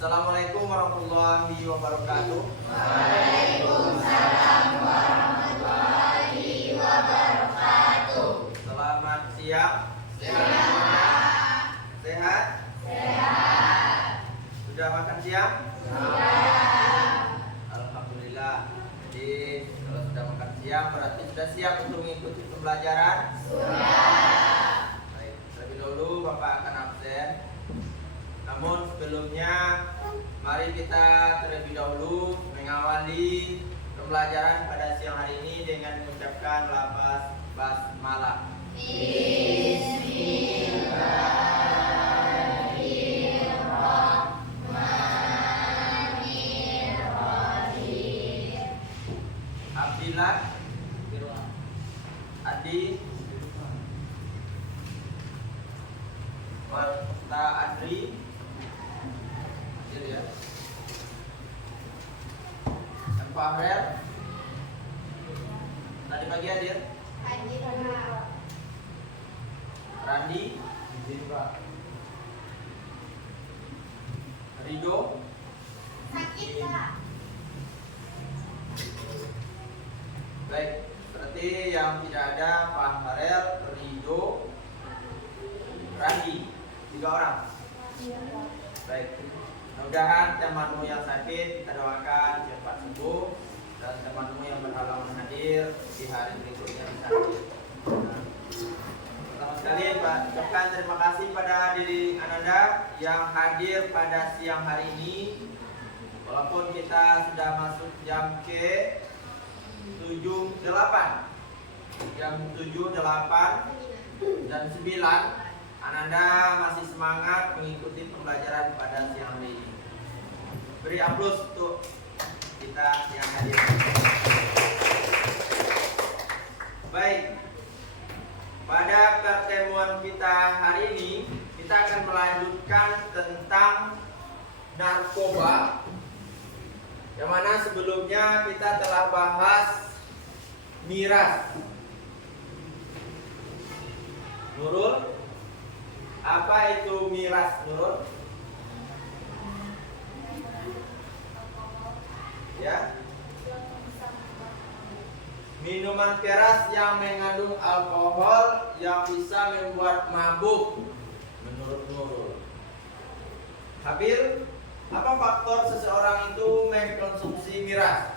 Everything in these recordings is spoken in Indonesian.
Assalamualaikum warahmatullahi wabarakatuh. Waalaikumsalam warahmatullahi wabarakatuh. Selamat siang. Sehat. Sehat? Sehat. Sudah makan siang? Sudah. Alhamdulillah. Jadi kalau sudah makan siang berarti sudah siap untuk mengikuti pembelajaran? Sudah. Baik, terlebih dahulu Bapak akan absen. Namun sebelumnya mari kita terlebih dahulu mengawali pembelajaran pada siang hari ini dengan mengucapkan lafaz basmalah. Bismillahirrahmanirrahim. Abdillah, Adi, Marta Adri, ya. Dan Fahrel. Tadi pagi hadir. Randi, Rido, Sakit, Pak. baik. Berarti yang tidak ada Pak Farel, Rido, Randi, 3 orang. Baik. Mudah-mudahan temanmu yang sakit kita doakan cepat sembuh dan temanmu yang berhalangan hadir di hari berikutnya bisa hadir. Nah, pertama sekali Pak, ucapkan terima kasih pada hadirin Ananda yang hadir pada siang hari ini. Walaupun kita sudah masuk jam ke 7.08, jam 7.08 dan 9, Ananda masih semangat mengikuti pembelajaran pada siang hari ini. Beri aplaus untuk kita yang hadir. Baik, pada pertemuan kita hari ini kita akan melanjutkan tentang narkoba, yang mana sebelumnya kita telah bahas miras. Nurul, apa itu miras, Nurul? Ya, minuman keras yang mengandung alkohol yang bisa membuat mabuk, menurut Nurul. Habil, apa faktor seseorang itu mengkonsumsi miras?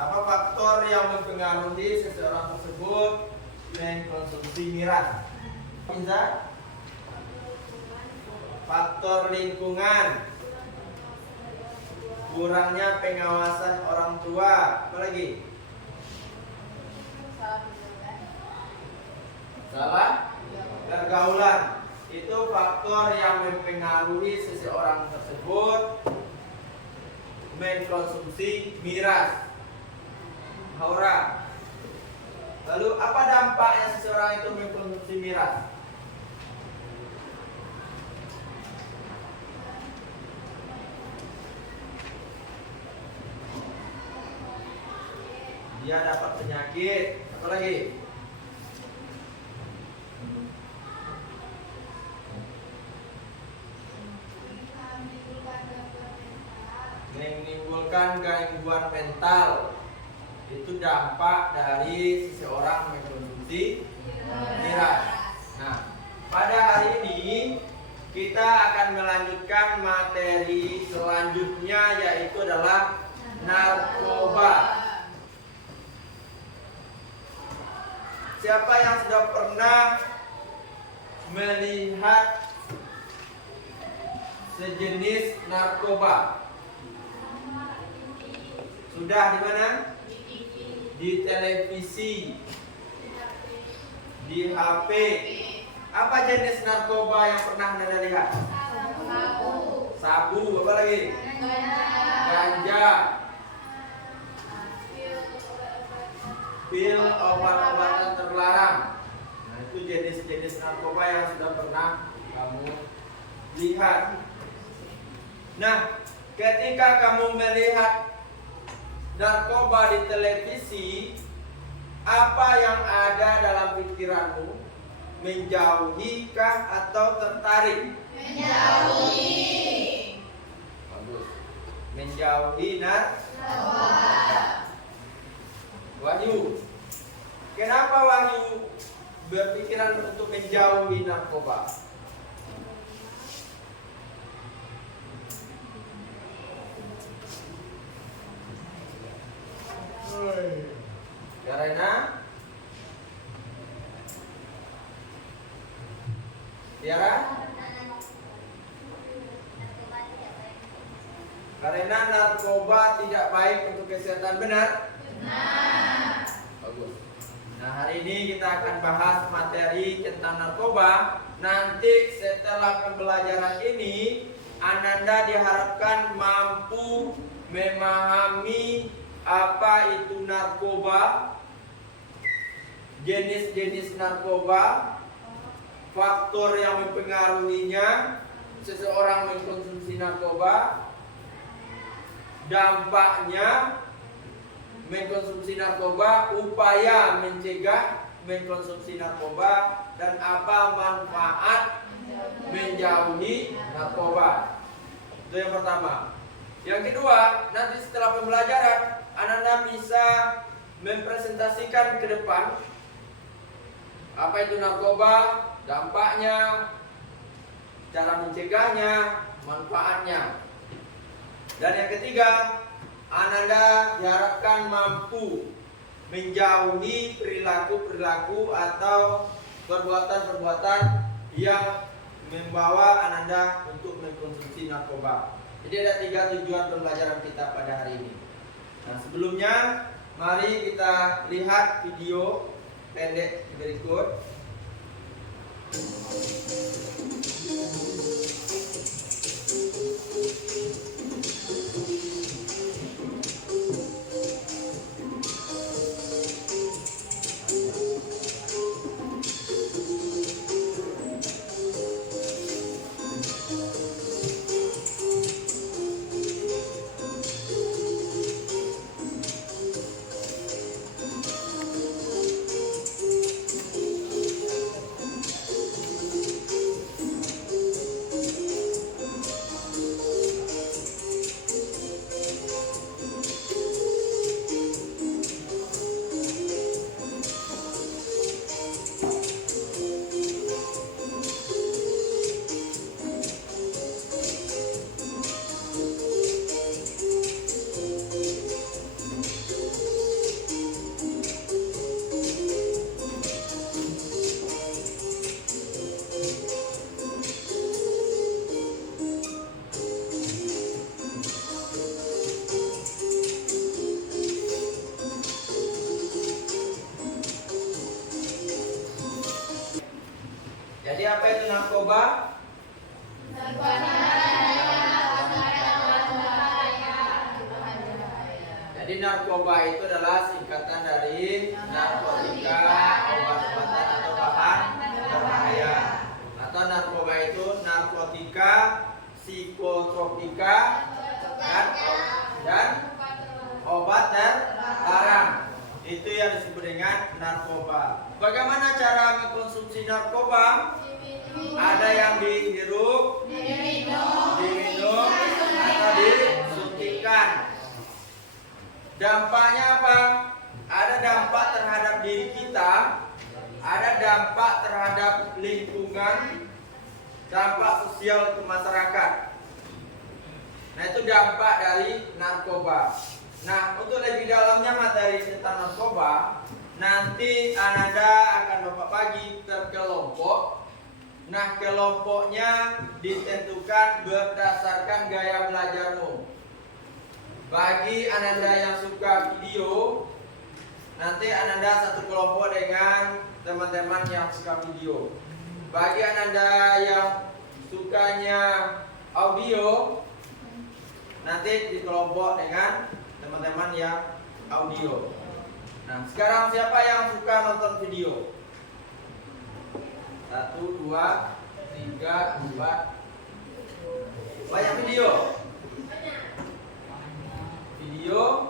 Apa faktor yang mempengaruhi seseorang tersebut mengkonsumsi miras? Inza? Faktor lingkungan, kurangnya pengawasan orang tua, apa lagi? Salah pergaulan, itu faktor yang mempengaruhi seseorang tersebut mengkonsumsi miras. Haura. Lalu apa dampaknya seseorang itu mengkonsumsi miras? Dia dapat penyakit, apa lagi? Menimbulkan gangguan mental. Itu dampak dari seseorang mengkonsumsi miras. Nah, pada hari ini kita akan melanjutkan materi selanjutnya, yaitu adalah narkoba. Siapa yang sudah pernah melihat sejenis narkoba? Sudah di mana? Di televisi, di HP. Apa jenis narkoba yang pernah Anda lihat? Sabu, apa lagi? Ganja. Pil, obat-obatan terlarang. Nah, itu jenis-jenis narkoba yang sudah pernah kamu lihat. Nah, ketika kamu melihat narkoba di televisi, apa yang ada dalam pikiranmu? menjauhi kah atau tertarik? Menjauhi. Bagus. Menjauhi narkoba. Wahyu. Kenapa Wahyu berpikiran untuk menjauhi narkoba? Karena Tiara? Karena narkoba tidak baik untuk kesehatan, benar? Benar. Bagus. Nah, hari ini kita akan bahas materi tentang narkoba. Nanti setelah pembelajaran ini, Ananda diharapkan mampu memahami apa itu narkoba, jenis-jenis narkoba, faktor yang mempengaruhinya seseorang mengkonsumsi narkoba, dampaknya mengkonsumsi narkoba, upaya mencegah mengkonsumsi narkoba, dan apa manfaat menjauhi narkoba. Itu yang pertama. Yang kedua, nanti setelah pembelajaran Ananda bisa mempresentasikan ke depan apa itu narkoba, dampaknya, cara mencegahnya, manfaatnya. Dan yang ketiga, Ananda diharapkan mampu menjauhi perilaku-perilaku atau perbuatan-perbuatan yang membawa Ananda untuk mengkonsumsi narkoba. Jadi ada 3 tujuan pembelajaran kita pada hari ini. Nah, sebelumnya mari kita lihat video pendek berikut. Jadi apa itu narkoba? Jadi narkoba itu adalah singkatan dari narkotika, obat-obatan atau bahan berbahaya. Atau narkoba itu narkotika, psikotropika, dan obat terlarang. Itu yang disebut dengan narkoba. Bagaimana cara mengkonsumsi narkoba? Ada yang dihirup, diminum, atau disuntikan. Dampaknya apa? Ada dampak terhadap diri kita, ada dampak terhadap lingkungan, dampak sosial ke masyarakat. Nah, itu dampak dari narkoba. Nah, untuk lebih dalamnya materi tentang narkoba, nanti Ananda akan Bapak bagi terkelompok. Nah, kelompoknya ditentukan berdasarkan gaya belajarmu. Bagi Ananda yang suka video, nanti Ananda satu kelompok dengan teman-teman yang suka video. Bagi Ananda yang sukanya audio, nanti dikelompok dengan teman-teman yang audio. Nah, sekarang siapa yang suka nonton video? 1, 2, 3, 4. Banyak video. Video.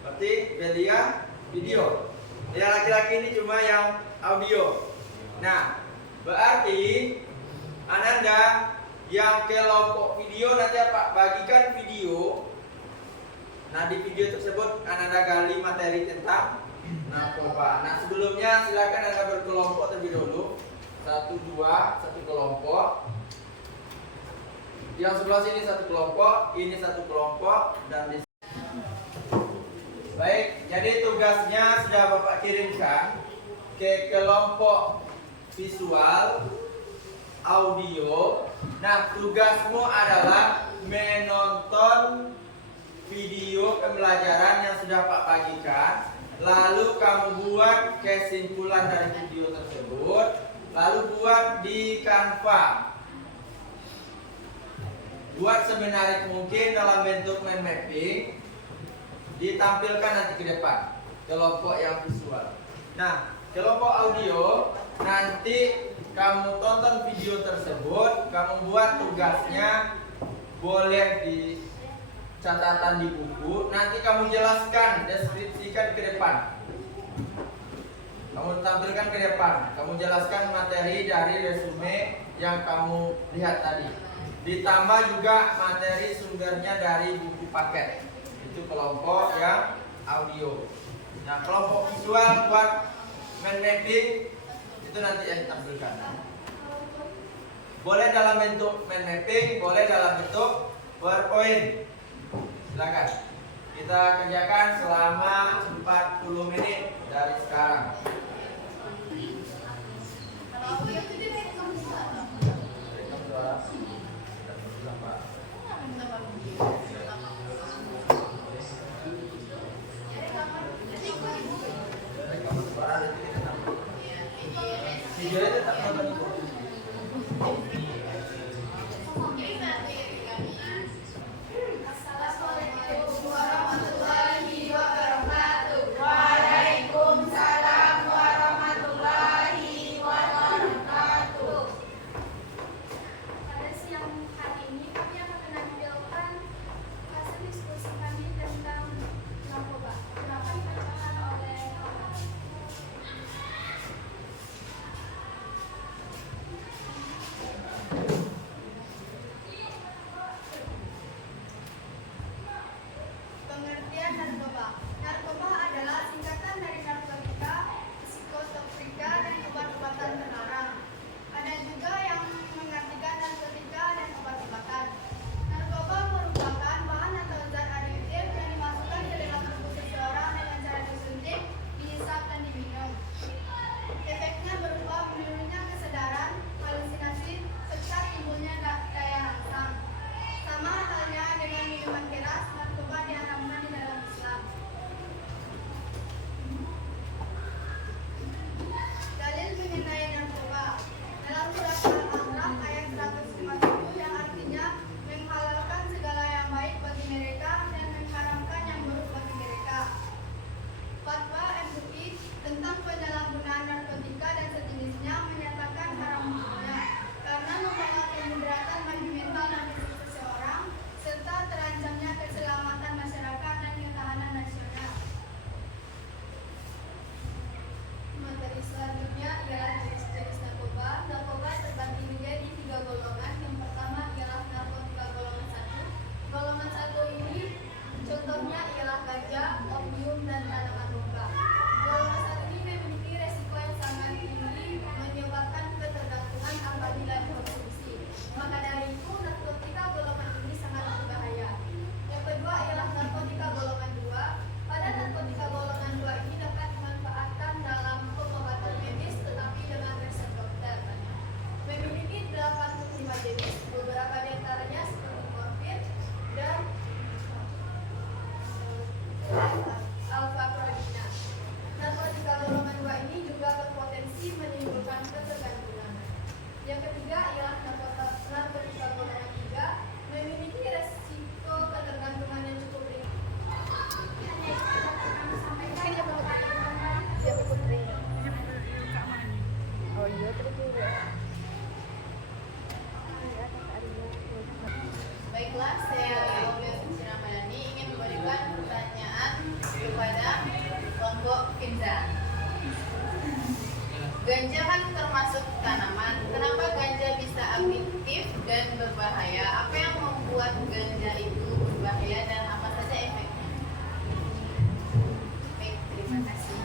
Berarti Belia video. Yang laki-laki ini cuma yang audio. Nah, berarti Ananda yang kelompok video nanti apa? Bagikan video. Nah, di video tersebut Ananda gali materi tentang narkoba. Nah, sebelumnya silakan Anda berkelompok terlebih dulu. 1, 2, satu kelompok. Yang sebelah sini satu kelompok, ini satu kelompok, dan di baik, jadi tugasnya sudah Bapak kirimkan ke kelompok visual, audio. Nah, tugasmu adalah menonton video pembelajaran yang sudah Pak bagikan. Lalu kamu buat kesimpulan dari video tersebut. Lalu buat di Canva. Buat semenarik mungkin dalam bentuk mind mapping. Ditampilkan nanti ke depan. Kelompok yang visual. Nah, kelompok audio nanti kamu tonton video tersebut, kamu buat tugasnya, boleh di catatan di buku, nanti kamu jelaskan, deskripsikan ke depan. Kamu tampilkan ke depan, kamu jelaskan materi dari resume yang kamu lihat tadi. Ditambah juga materi sumbernya dari buku paket. Itu kelompok yang audio. Nah, kelompok visual buat mind mapping itu nanti yang ditampilkan. Boleh dalam bentuk mind mapping, boleh dalam bentuk PowerPoint. Silakan. Kita kerjakan selama 40 menit dari sekarang. Rekam suara. Rekam suara nanti kita tampil. Videonya tetap nonton itu. Assalamualaikum warahmatullahi wabarakatuh. Waalaikumsalam warahmatullahi wabarakatuh. Pada siang hari ini kami akan menampilkan hasil diskusi kami tentang narkoba. Kenapa dibacakan oleh pengertian narkoba. Narkoba adalah singkatan dari narkotika, psikotropika, dan obat-obatan terlarang. Ada juga yang mengartikan narkotika dan obat-obatan. Narkoba merupakan bahan atau zat adiktif yang dimasukkan ke dalam tubuh seseorang dengan cara disuntik, dihisap, dan diminum. Efeknya berupa menurunnya kesadaran, halusinasi, serta timbulnya daya rangsang. Sama halnya dengan minuman keras, narkoba diharamkan di dalam Islam. Dalil mengenai narkoba. Dalam surat Al-A'raf ayat 157 yang artinya menghalalkan segala yang baik bagi mereka dan mengharamkan yang buruk bagi mereka. Fatwa MUI tentang penyalahgunaan narkotika dan sejenisnya menyatakan haram hukumnya karena membawa kemudaratan bagi mental dan fisik seseorang serta terancamnya keselamatan masyarakat dan ketahanan nasional. Materi selanjutnya ialah jenis-jenis narkoba. Narkoba terbagi menjadi 3 golongan. Yang pertama ialah narkotika golongan 1. Golongan 1 ini contohnya ialah ganja, opium, dan tanaman roba. Golongan 1 ini memiliki resiko yang sangat tinggi, menyebabkan ketergantungan apabila dikonsumsi. Maka dari itu, narkotika golongan ini sangat berbahaya. Yang kedua ialah narkotika golongan 2. Pada narkotika golongan 2 ini dapat dimanfaatkan dalam pengobatan medis tetapi dengan resep dokter. Memiliki 85 jenis, beberapa di antaranya seperti morfin dan alfa-prodina. Narkotika golongan 2 ini juga berpotensi menimbulkan ketergantungan. Yang ketiga ialah narkotika golongan 3, memiliki resiko ketergantungan yang cukup ringan. Baiklah, saya Obias Ramadhani ingin memberikan pertanyaan kepada kelompok Kinza. Ganja kan termasuk tanaman. Kenapa ganja bisa adiktif dan berbahaya? Apa yang membuat ganja itu berbahaya dan apa saja efeknya? Baik, terima kasih.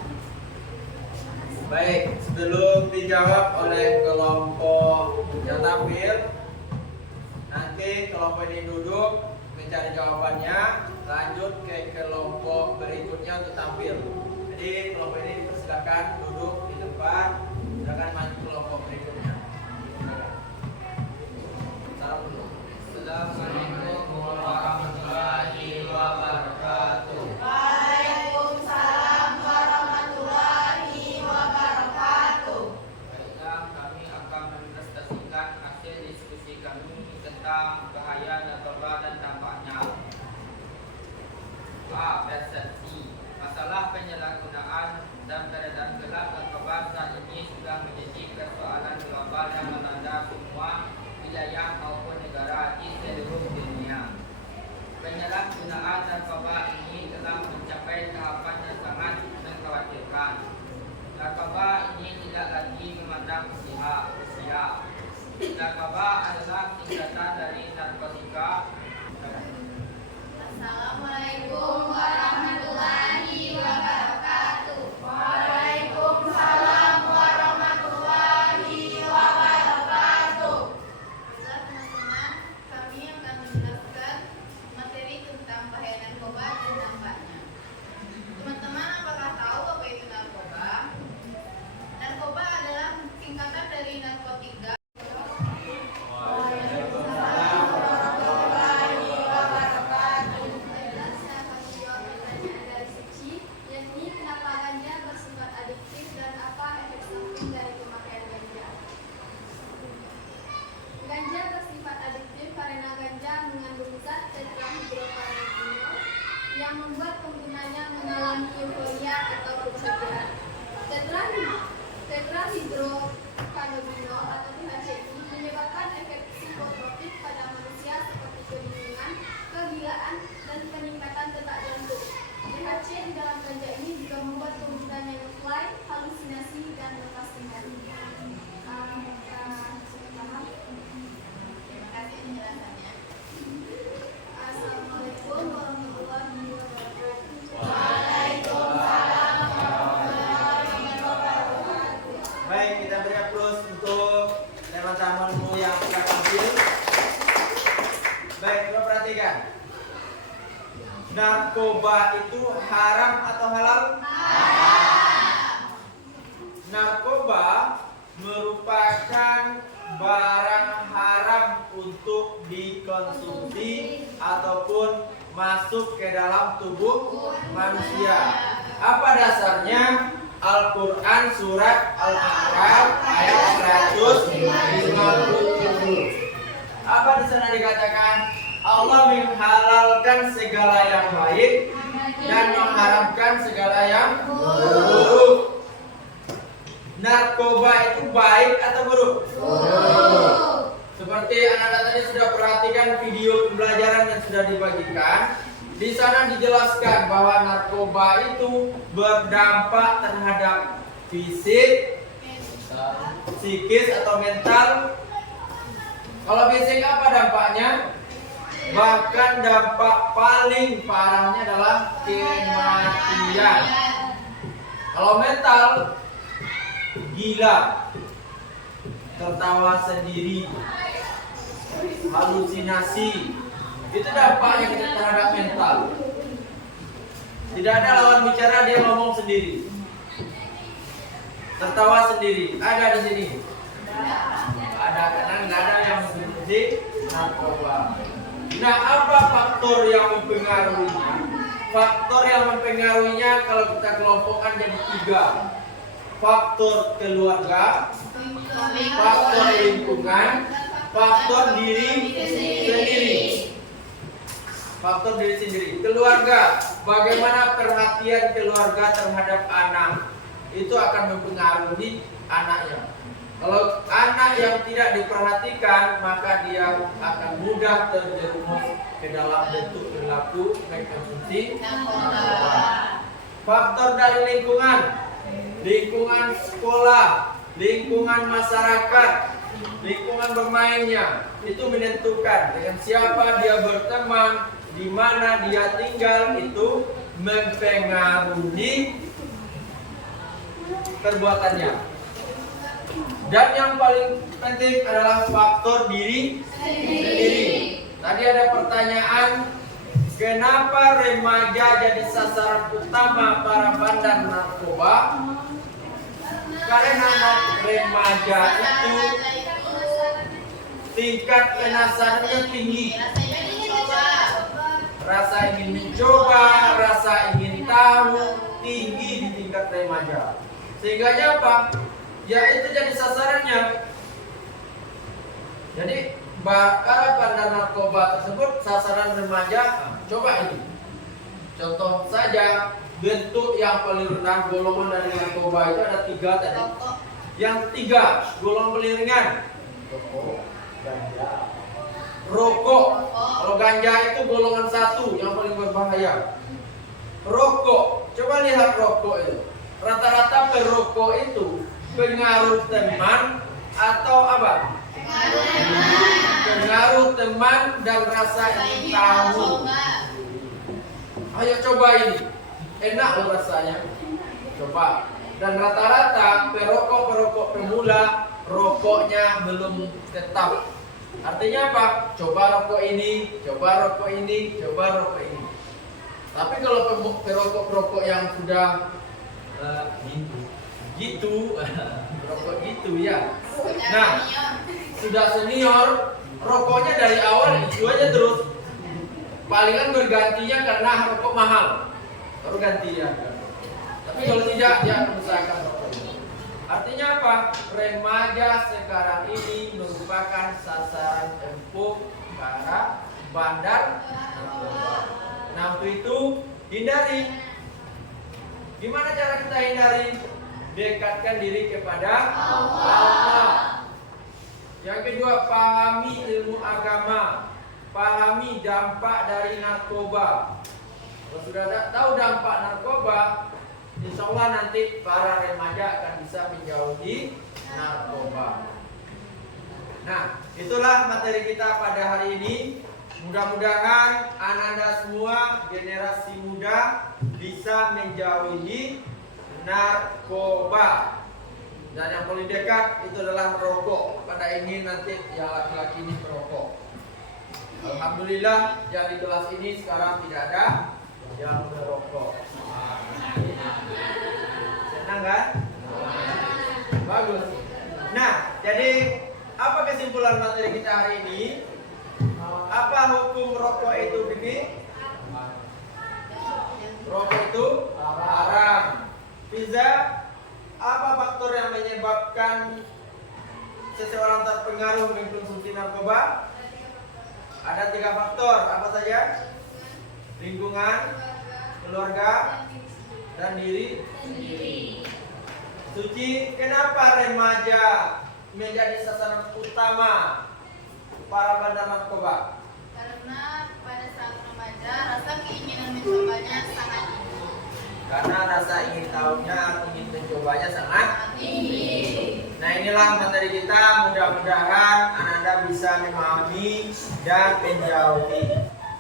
Baik, sebelum dijawab oleh kelompok yang tampil, nanti kelompok ini duduk mencari jawabannya, lanjut ke kelompok berikutnya untuk tampil. Jadi kelompok ini persilakan duduk di tempat, silakan maju kelompok berikutnya. Salam dulu. Assalamualaikum warahmatullahi wabarakatuh. Waalaikumsalam warahmatullahi wabarakatuh. Baiklah, kami akan merepresentasikan hasil diskusi kami tentang bahaya narkoba dan dampaknya. A. Persepsi. Masalah penyalahgunaan dan peredaran gelap narkoba saat ini sudah menjadi persoalan global yang melanda semua wilayah maupun negara di seluruh dunia. Penyalahgunaan narkoba ini telah mencapai tahapan yang sangat mengkhawatirkan. Narkoba ini tidak lagi memandang usia. Narkoba adalah singkatan dari narkotika. Assalamualaikum warahmatullahi wabarakatuh. Waalaikumsalam warahmatullahi wabarakatuh. Baiklah teman-teman, kami akan menjelaskan materi tentang bahaya narkoba dan dampaknya. Teman-teman, apakah tahu apa itu narkoba? Narkoba adalah singkatan dari narkotika. Baiklah, saya akan menjawab pertanyaan dari Suci, yakni kenapa ganja bersifat adiktif dan apa efek samping dari pemakaian ganja. Ganja bersifat adiktif karena ganja mengandung zat tetrahidrokannabinol yang membuat penggunanya mengalami euforia atau kesadaran. Tetrahidrokannabinol atau THC ini menyebabkan efek psikotropik pada manusia seperti kebingungan, kegilaan, dan peningkatan detak jantung. THC di dalam ganja ini juga membuat penggunanya ngefly, halusinasi, dan lepas tingkat. Paham? Terima kasih penjelasannya. Assalamualaikum warahmatullahi wabarakatuh. Waalaikumsalam warahmatullahi wabarakatuh. Baik, kita beri aplaus untuk teman-temanmu yang sudah tampil. Baik, coba perhatikan. Narkoba itu haram atau halal? Narkoba merupakan barang haram untuk dikonsumsi ataupun masuk ke dalam tubuh manusia. Apa dasarnya? Al-Quran surat Al-A'raf ayat 157. Apa di sana dikatakan? Allah menghalalkan segala yang baik dan mengharamkan segala yang buruk. Narkoba itu baik atau buruk? Seperti anak-anak tadi sudah perhatikan video pembelajaran yang sudah dibagikan. Di sana dijelaskan bahwa narkoba itu berdampak terhadap fisik, psikis atau mental. Kalau fisik apa dampaknya? Bahkan dampak paling parahnya adalah kematian. Kalau mental, gila, tertawa sendiri, halusinasi, itu dampaknya terhadap mental. Tidak ada lawan bicara, dia ngomong sendiri, tertawa sendiri. Ada di sini? Ada, karena nggak ada yang mengkonsumsi narkoba. Nah, apa faktor yang mempengaruhinya? Faktor yang mempengaruhinya kalau kita kelompokkan jadi 3. Faktor keluarga, faktor lingkungan, faktor diri sendiri. Faktor diri sendiri. Keluarga, bagaimana perhatian keluarga terhadap anak itu akan mempengaruhi anaknya. Kalau anak yang tidak diperhatikan, maka dia akan mudah terjerumus ke dalam bentuk perilaku mengkonsumsi narkoba. Faktor dari lingkungan sekolah, lingkungan masyarakat, lingkungan bermainnya itu menentukan dengan siapa dia berteman, di mana dia tinggal, itu mempengaruhi perbuatannya. Dan yang paling penting adalah faktor diri sendiri. Tadi ada pertanyaan, kenapa remaja jadi sasaran utama para bandar narkoba? Karena remaja itu tingkat penasarannya tinggi, rasa ingin mencoba, rasa ingin tahu tinggi di tingkat remaja. Sehingga apa? Ya itu jadi sasarannya. Jadi para bandar narkoba tersebut sasaran remaja. Coba ini contoh saja, bentuk yang paling rendah golongan dari narkoba itu ada 3 tadi. Yang 3 golongan paling ringan rokok. Kalau ganja itu golongan 1 yang paling berbahaya. Rokok, coba lihat rokok itu. Rata-rata perokok itu pengaruh teman atau apa? Pengaruh teman dan rasa ingin tahu. Ayo coba ini, enak loh rasanya. Coba. Dan rata-rata perokok pemula rokoknya belum tetap. Artinya apa? Coba rokok ini, coba rokok ini, coba rokok ini. Tapi kalau perokok yang sudah gitu, rokok gitu ya. Nah, sudah senior, rokoknya dari awal itu aja terus. Palingan bergantinya karena rokok mahal, baru ganti ya. Tapi kalau tidak, dia usahakan rokok. Artinya apa? Remaja sekarang ini merupakan sasaran empuk para bandar narkoba. Nah, untuk itu hindari. Gimana cara kita hindari? Dekatkan diri kepada Allah. Yang kedua, pahami ilmu agama, pahami dampak dari narkoba. Kalau sudah tahu dampak narkoba, insya Allah nanti para remaja akan bisa menjauhi narkoba. Nah, itulah materi kita pada hari ini. Mudah-mudahan Anda semua generasi muda bisa menjauhi narkoba. Dan yang paling dekat itu adalah rokok. Pada ingin nanti yang laki-laki ini merokok. Alhamdulillah yang di kelas ini sekarang tidak ada yang merokok. Senang kan? Bagus. Nah, jadi apa kesimpulan materi kita hari ini? Apa hukum rokok itu, Bibi? Rokok itu haram. Fiza, apa faktor yang menyebabkan seseorang terpengaruh mengkonsumsi narkoba? Ada 3 faktor. Apa saja? Lingkungan, keluarga, dan diri sendiri. Suci, kenapa remaja menjadi sasaran utama para bandar narkoba? Karena pada saat remaja rasa keinginan mencobanya sangat tinggi. Karena rasa ingin tahunya, ingin mencobanya sangat tinggi. Nah, inilah materi kita. Mudah-mudahan Anda bisa memahami dan menjauhi.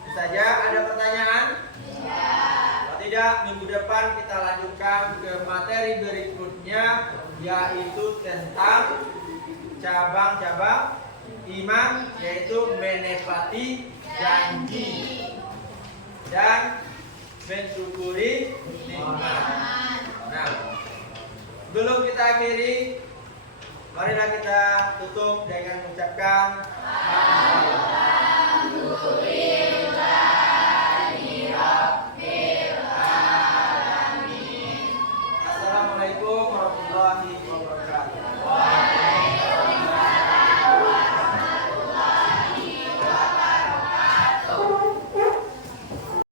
Itu saja. Ada pertanyaan? Ya. Kalau tidak, minggu depan kita lanjutkan ke materi berikutnya, yaitu tentang cabang-cabang iman, yaitu menepati janji dan mensyukuri nikmat. Nah, belum kita akhiri, marilah kita tutup dengan mengucapkan Assalamualaikum warahmatullahi wabarakatuh.